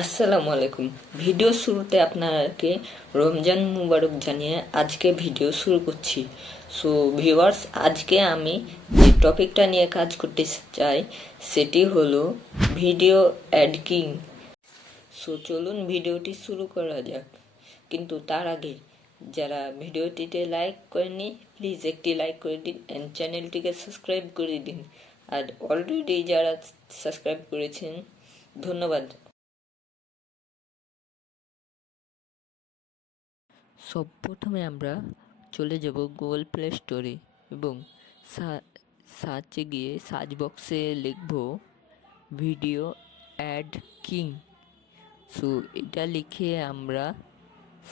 আসসালামু আলাইকুম। ভিডিও শুরুতে আপনাকে রমজান মুবারক জানিয়ে আজকে ভিডিও শুরু করছি। সো ভিউয়ার্স আজকে আমি যে টপিকটা নিয়ে কাজ করতে চাই, সেটি হলো ভিডিও অ্যাডকিং সো চলুন ভিডিওটি শুরু করা যাক। কিন্তু তার আগে, যারা ভিডিওটিতে লাইক করেনি প্লিজ একটি লাইক করে দিন অ্যান্ড চ্যানেলটিকে সাবস্ক্রাইব করে দিন। আর অলরেডি যারা সাবস্ক্রাইব করেছেন, ধন্যবাদ। সব প্রথমে আমরা চলে যাব গুগল প্লে স্টোরে এবং সার্চে গিয়ে সার্চ বক্সে লিখব ভিডিও অ্যাড কিং সো এটা লিখে আমরা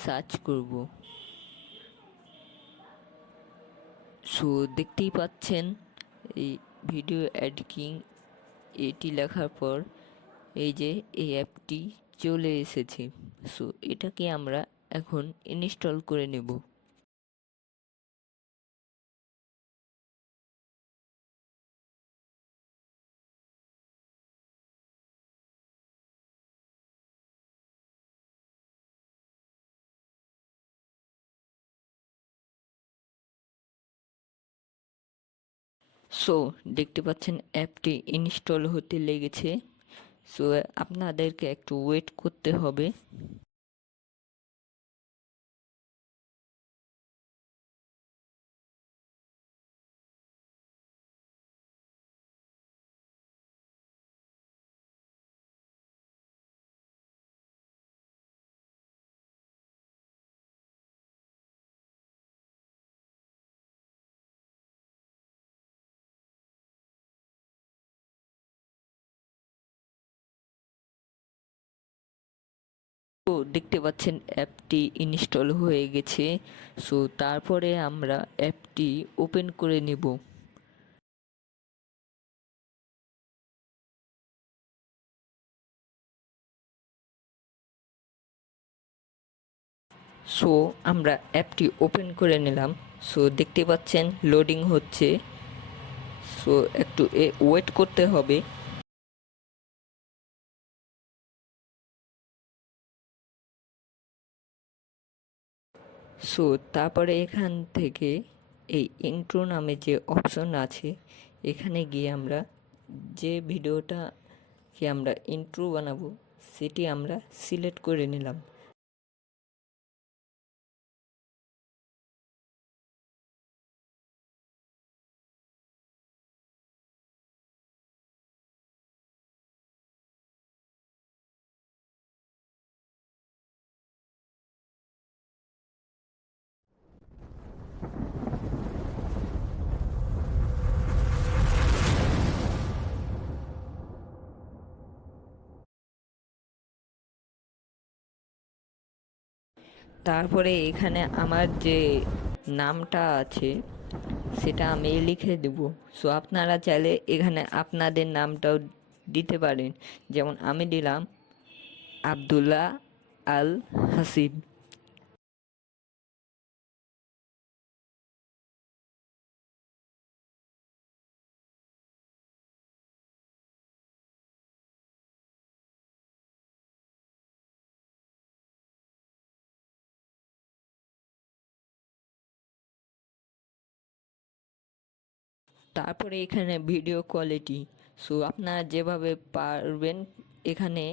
সার্চ করব। সো দেখতেই পাচ্ছেন, এই ভিডিও অ্যাড কিং এটি লেখার পর এই যে এই অ্যাপটি চলে এসেছে। সো এটাকে আমরা এখন ইনস্টল করে নেব। সো দেখতে পাচ্ছেন, অ্যাপটি ইনস্টল হতে লেগেছে। সো আপনাদেরকে একটু ওয়েট করতে হবে। তো দেখতে পাচ্ছেন অ্যাপটি ইনস্টল হয়ে গেছে। সো তারপরে আমরা অ্যাপটি ওপেন করে নেব। সো আমরা অ্যাপটি ওপেন করে নিলাম। সো দেখতে পাচ্ছেন, লোডিং হচ্ছে। সো একটু ওয়েট করতে হবে। সো তারপরে এখান থেকে এই ইন্ট্রো নামে যে অপশন আছে, এখানে গিয়ে আমরা যে ভিডিওটাকে আমরা ইন্ট্রো বানাবো, সেটি আমরা সিলেক্ট করে নিলাম। তারপরে এখানে আমার যে নামটা আছে, সেটা আমি লিখে দেব। সো আপনারা চাইলে এখানে আপনাদের নামটাও দিতে পারেন। যেমন আমি দিলাম আবদুল্লাহ আল হাসিব তারপরে এখানে ভিডিও কোয়ালিটি সো আপনারা যেভাবে পারবেন, এখানে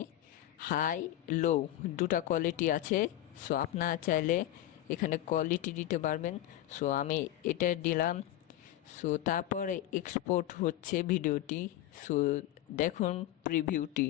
হাই লো দুটা কোয়ালিটি আছে। সো আপনারা চাইলে এখানে কোয়ালিটি দিতে পারবেন। সো আমি এটা দিলাম। সো তারপরে এক্সপোর্ট হচ্ছে ভিডিওটি সো দেখুন প্রিভিউটি